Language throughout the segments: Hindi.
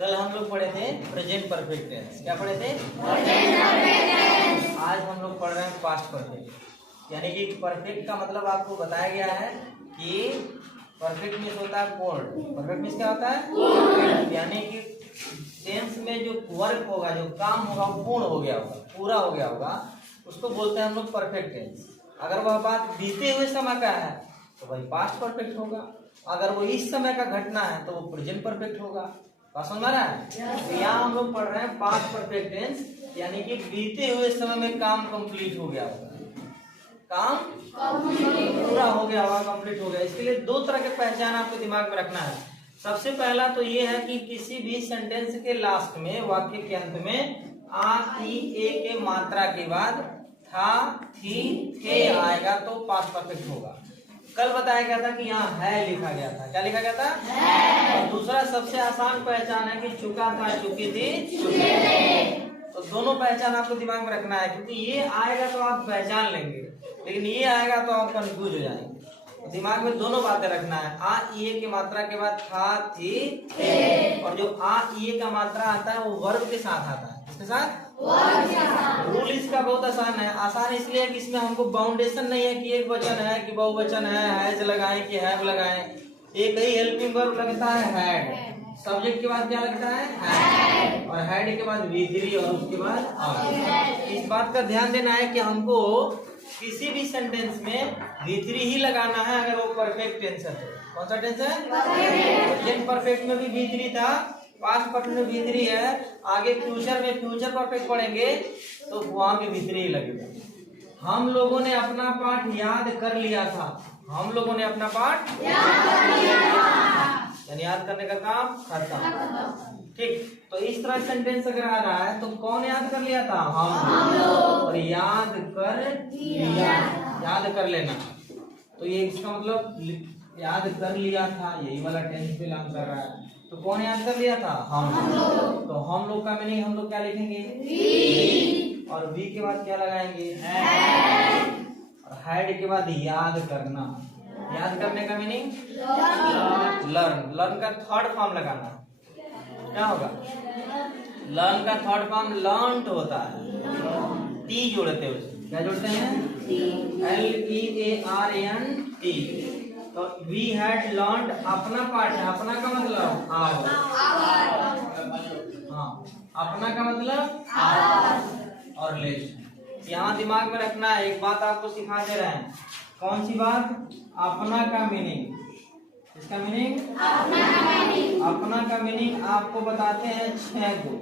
कल हम लोग पढ़े थे प्रेजेंट परफेक्ट टेंस। क्या पढ़े थे? आज हम लोग पढ़ रहे हैं पास्ट परफेक्ट। यानी कि परफेक्ट का मतलब आपको बताया गया है कि परफेक्ट मीन्स होता है पूर्ण। परफेक्ट मीन्स क्या होता है? यानी कि टेंस में जो वर्क होगा, जो काम होगा वो पूर्ण हो गया होगा, पूरा हो गया होगा, उसको बोलते हैं हम लोग परफेक्ट टेंस। अगर वह बात बीते हुए समय का है तो भाई पास्ट परफेक्ट होगा। अगर वो इस समय का घटना है तो वो प्रेजेंट परफेक्ट होगा। बात समझ में आ रहा है? तो यहाँ हम लोग पढ़ रहे हैं पास्ट परफेक्ट टेंस, यानी कि बीते हुए समय में काम कंप्लीट हो गया होगा, काम पूरा हो गया होगा, कंप्लीट हो गया। इसके लिए दो तरह के पहचान आपको दिमाग में रखना है। सबसे पहला तो ये है कि किसी भी सेंटेंस के लास्ट में, वाक्य के अंत में आ ई ए के मात्रा के बाद था थी थे आएगा तो पास्ट परफेक्ट होगा। कल बताया गया था कि यहाँ है लिखा गया था। क्या लिखा गया था? है। और दूसरा सबसे आसान पहचान है कि चुका था, चुकी थी, चुके थे। तो दोनों पहचान आपको दिमाग में रखना है, क्योंकि ये आएगा तो आप पहचान लेंगे, लेकिन ये आएगा तो आप कंफ्यूज हो जाएंगे। दिमाग में दोनों बातें रखना है। आ ई की मात्रा के बाद था थी थे, और जो आ ई का मात्रा आता है वो वर्ब के साथ आता है। किसके साथ? रूल इसका बहुत आसान है। आसान इसलिए कि इसमें हमको बाउंडेशन नहीं है कि एक वचन है कि बहुवचन है लगाएं कि हैव लगाएं। एक ही हेल्पिंग वर्ब लगता है हैड, सब्जेक्ट के बाद क्या लगता है? हैड, और हैड के बाद V3 और उसके बाद आर। इस बात का ध्यान देना है कि हमको किसी भी सेंटेंस में V3 ही लगाना है अगर वो परफेक्ट टेंस है तो। कौन सा टेंस है? प्रेजेंट परफेक्ट में भी V3 था, पास्ट परफेक्ट में V3 है, आगे फ्यूचर में फ्यूचर परफेक्ट पढ़ेंगे तो वहां भी V3 ही लगेगा। हम लोगों ने अपना पाठ याद कर लिया था। हम लोगों ने अपना पाठ याद कर लिया था, यानी याद करने का काम खत्म। ठीक, तो इस तरह सेंटेंस अगर आ रहा है तो कौन याद कर लिया था? हम लोग। और याद कर लिया, याद कर लेना, तो ये इसका मतलब याद कर लिया था, यही वाला टेंस बिलोंग कर रहा है। तो कौन याद कर लिया था? हम लोग। तो हम लोग का मीनिंग हम लोग क्या लिखेंगे? वी। और वी के बाद क्या लगाएंगे? हैड। और हैड के बाद याद करना। याद करने का मीनिंग लर्न। लर्न का थर्ड फॉर्म लगाना। क्या होगा? लर्न का थर्ड फॉर्म लर्नड होता है। टी जोड़ते हैं उसमें। क्या जोड़ते हैं? LEARNT। तो वी हैड लर्नड अपना पाठ है। अपना का मतलब आवर। हाँ, अपना का मतलब आवर और लेसन। यहाँ दिमाग में रखना है। एक बात आपको सिखा दे रहे हैं। कौन सी बात? अपना का मीनिंग। इसका मीनिंग? अपना का मीनिंग आपको बताते हैं 6 गो।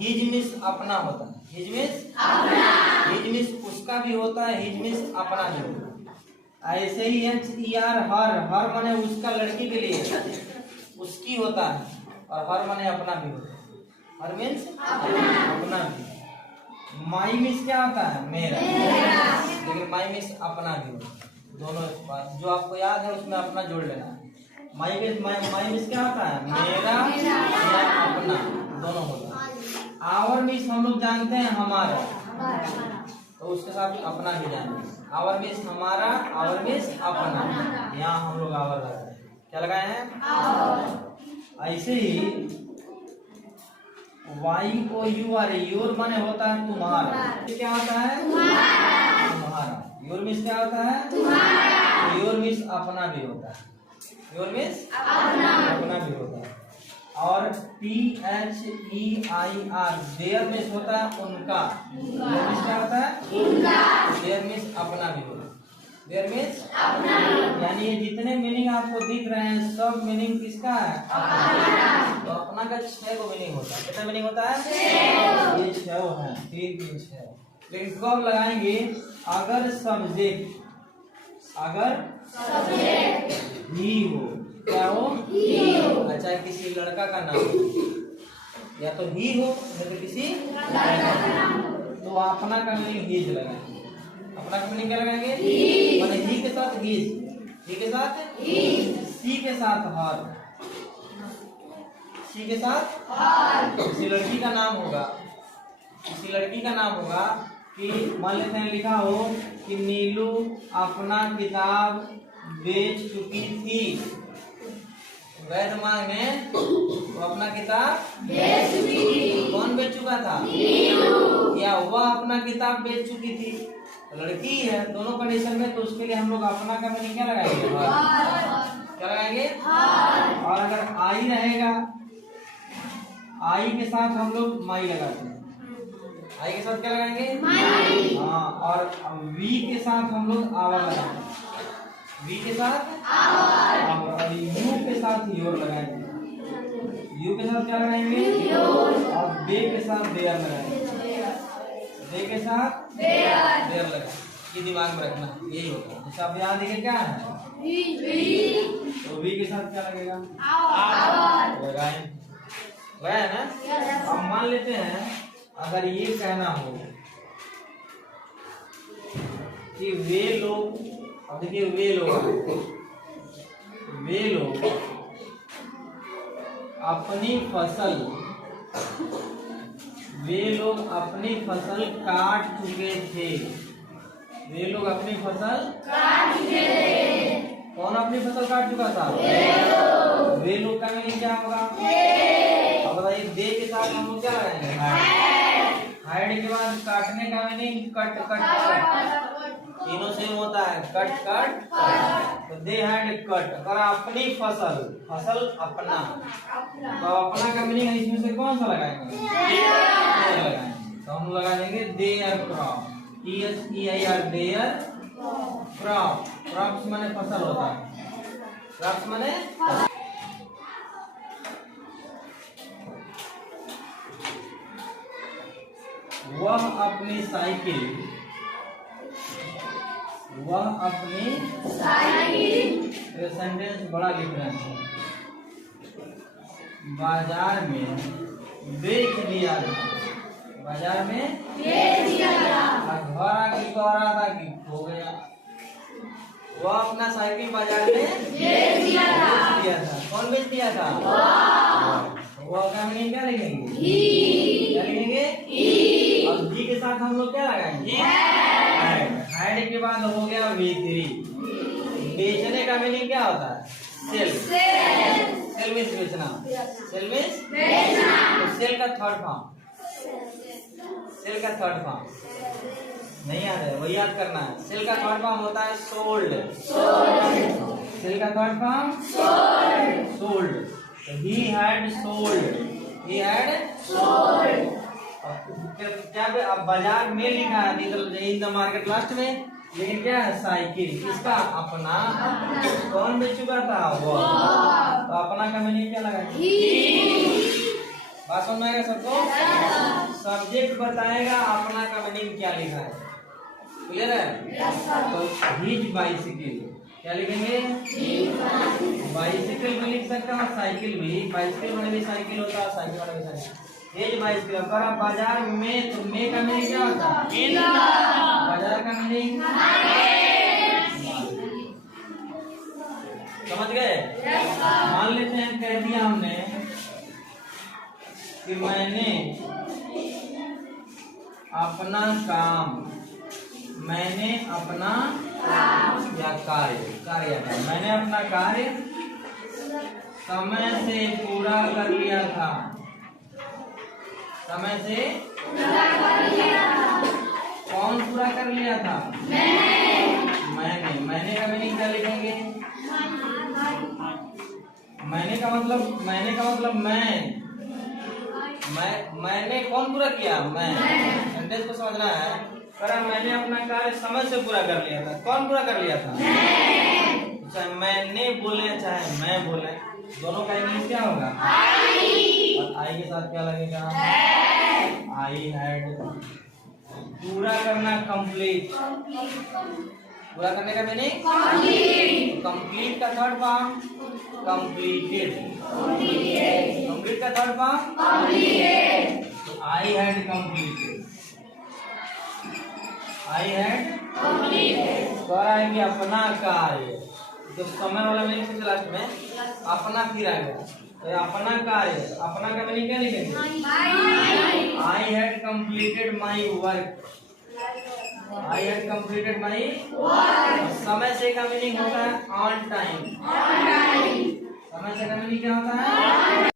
हिज मीन्स अपना होता है। हिज मीन्स अपना। हिज मीन्स उसका भी होता है, हिज मीन्स अपना भी होता है। ऐसे ही HER हर माने उसका, लड़की के लिए उसकी होता है, और हर माने अपना भी होता है। हर मीन्स अपना भी। माई मीन्स क्या होता है? मेरा, लेकिन माई मीन्स अपना भी होता है। दोनों बात जो आपको याद है उसमें अपना जोड़ लेना है। माई मीन्स क्या होता है? मेरा या अपना, दोनों होता है। आवर मीन्स हम लोग जानते हैं हमारा, तो उसके साथ अपना भी जानेंगे। आवर मीन्स हमारा, आवर मीन्स अपना। यहाँ हम लोग आवर लगाए हैं। क्या लगाए हैं? ऐसे ही YOUR, योर माने होता है तुम्हारा। क्या होता है? तुम्हारा। योर मीन्स क्या होता है? तुम्हारा। योर मीन्स अपना भी होता है। योर मीन्स अपना भी होता है। और THEIR देयर मीन्स होता है उनका। देयर मीन्स क्या होता है? उनका। देयर मीन्स अपना भी होता है। देयर मीन्स अपना। यानी ये जितने मीनिंग आपको दिख रहे हैं सब मीनिंग किसका है? अपना। तो अपना का 6 गो मीनिंग होता है। कितना मीनिंग होता है? 6। ये 6 है, 3 6। लेकिन कब लगाएंगे? अगर सब्जेक्ट ही हो। क्या हो? ही हो। अच्छा, किसी लड़का का नाम या तो ही हो या तो किसी लड़का का नाम, तो अपना का मीनिंग हिज लगाएंगे। अपना का मीनिंग क्या लगाएंगे? माने ही के साथ हिज, ही के साथ हिज, सी के साथ हर, सी के साथ हर। किसी लड़की का नाम होगा, किसी लड़की का नाम होगा कि मान लेते हैं लिखा हो कि नीलू अपना किताब बेच चुकी थी। गए थे मांगने तो अपना किताब बेच चुकी थी। कौन बेच चुका था? या वह अपना किताब बेच चुकी थी। लड़की है, दोनों कंडीशन में, तो उसके लिए हम लोग अपना का मीनिंग क्या लगाएंगे? क्या लगाएंगे? और अगर आई रहेगा, आई के साथ हम लोग माई लगाते हैं। आई के साथ क्या लगाएंगे? माई। हाँ, और वी के साथ हम लोग आवा लगाएंगे। वी के साथ आवा, और यू के साथ योर लगाएंगे। यू के साथ क्या लगाएंगे? और बे के साथ देयर लगाएंगे। बे के साथ देयर लगाएंगे। ये दिमाग में रखना, यही होता है। जैसे आप यहाँ देखिए क्या है, तो वी के साथ क्या लगेगा? लगाएंगे, लगाया ना। अब मान लेते हैं अगर ये कहना हो कि वे लोग, अब देखिए वे लोग अपनी फसल, वे लोग अपनी फसल काट चुके थे। वे लोग अपनी फसल काट चुके थे। कौन अपनी फसल काट चुका था? वे लोग का मीनिंग क्या होगा? अब बताइए, दे के साथ हम लोग क्या लगाएंगे? हाइड के बाद काटने का मीनिंग कट कट कट, तीनों सेम होता है, कट कट कट। तो दे हैड कट। अगर अपनी फसल, फसल अपना, तो अपना का मीनिंग इसमें से कौन सा लगाएंगे? लगाएंगे। तो हम लगा देंगे their crop. ESEIR their crop. Crops माने फसल होता है। क्रॉप्स माने वह अपनी साइकिल, सेंटेंस बड़ा लिख रहे हैं, बाजार में बेच दिया था। बाजार में बेच दिया था। घर आके कह रहा था कि खो गया। वह अपना साइकिल बाजार में बेच दिया था। कौन बेच दिया था? वह का मीनिंग क्या लिखेंगे? क्या लिखेंगे? और जी के साथ हम लोग क्या लगाएंगे? हाइड के बाद हो गया बिक्री। बेचने का मीनिंग क्या होता है? सेल। सेल मीन्स बेचना। सेल मीन्स बेचना। तो सेल का थर्ड फॉर्म, सेल का थर्ड फॉर्म नहीं याद है, वही याद करना है। सेल का थर्ड फॉर्म होता है सोल्ड। सेल का third form sold. He had sold. He had sold. जब अब बाजार में लिखा है इन द मार्केट लास्ट में, लेकिन क्या है? साइकिल। इसका अपना। कौन बेच चुका था? वो। तो अपना का मीनिंग क्या लगा? बात समझ में आएगा सबको? सब्जेक्ट बताएगा अपना का मीनिंग क्या लिखा है। क्लियर है? तो हिज बाइसिकल क्या लिखेंगे? बाइसिकल भी लिख सकते हैं, साइकिल भी। बाइसिकल वाले भी साइकिल होता है, साइकिल वाले भी साइकिल। His bicycle. अगर आप बाजार में, तो में का मीनिंग क्या होता है? बाजार का मीनिंग समझ गए? मान लेते हैं कह दिया हमने कि मैंने अपना काम, मैंने अपना या कार्य मैंने अपना कार्य समय से पूरा कर लिया था। समय से पूरा कर लिया था। कौन पूरा कर लिया था? मैंने का मीनिंग क्या लिखेंगे? मैंने का मतलब मैंने कौन पूरा किया? मैं। सेंटेंस को समझना है। करा मैंने अपना कार्य समय से पूरा कर लिया था। कौन पूरा कर लिया था? चाहे मैंने बोले चाहे मैं बोले, दोनों का इंग्लिश क्या होगा? और आई के साथ क्या लगेगा? I had. पूरा करना कंप्लीट। पूरा करने का मीनिंग कंप्लीट का थर्ड फॉर्म कंप्लीटेड। कंप्लीट का third form I had completed. I had करा है कि अपना कार्य, जो समय वाला मीनिंग से लास्ट में अपना फिर आ गया, तो अपना कार्य, अपना का मीनिंग क्या लिखेंगे? I had completed my work. I had completed my work. समय से का मीनिंग होता है ऑन टाइम। समय से कम क्या होता है?